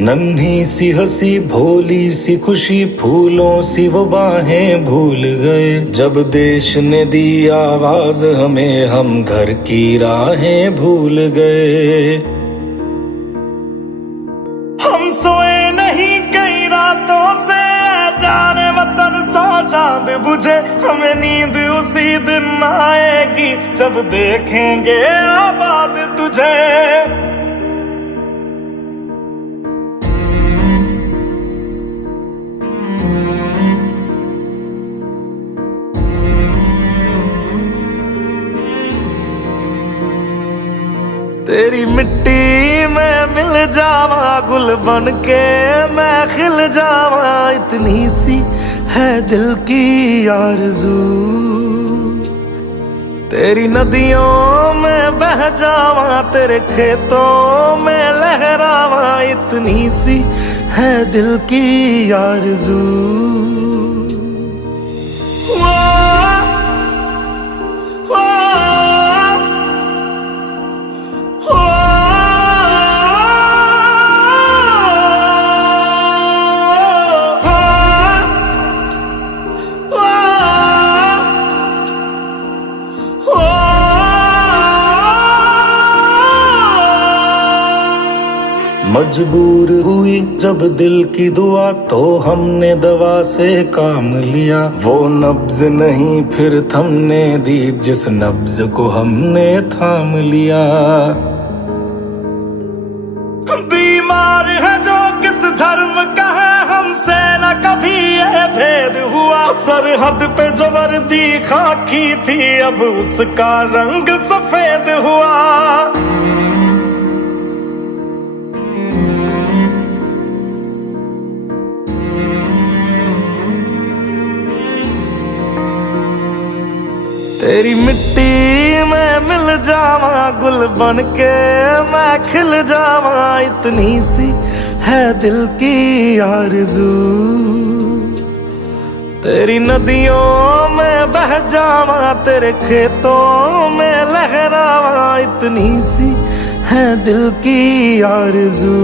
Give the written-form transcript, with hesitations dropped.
नन्ही सी हंसी भोली सी खुशी फूलों सी वो बाहें भूल गए। जब देश ने दी आवाज हमें हम घर की राहें भूल गए। हम सोए नहीं कई रातों से जाने वतन सौ चांद बुझे। हमें नींद उसी दिन आएगी जब देखेंगे आबाद तुझे। तेरी मिट्टी में मिल जावा गुल बन के मैं खिल जावा। इतनी सी है दिल की आरज़ू। तेरी नदियों में बह जावा तेरे खेतों में लहरावा। इतनी सी है दिल की आरज़ू। मजबूर हुई जब दिल की दुआ तो हमने दवा से काम लिया। वो नब्ज नहीं फिर थमने दी जिस नब्ज को हमने थाम लिया। बीमार है जो किस धर्म का है हमसे न कभी ये भेद हुआ। सरहद पे जो वर्दी खाकी थी अब उसका रंग सफेद हुआ। तेरी मिट्टी में मिल जावा गुल बन के मैं खिल जावा। इतनी सी है दिल की आरज़ू। तेरी नदियों में बह जावा तेरे खेतों में लहरावा। इतनी सी है दिल की आरज़ू।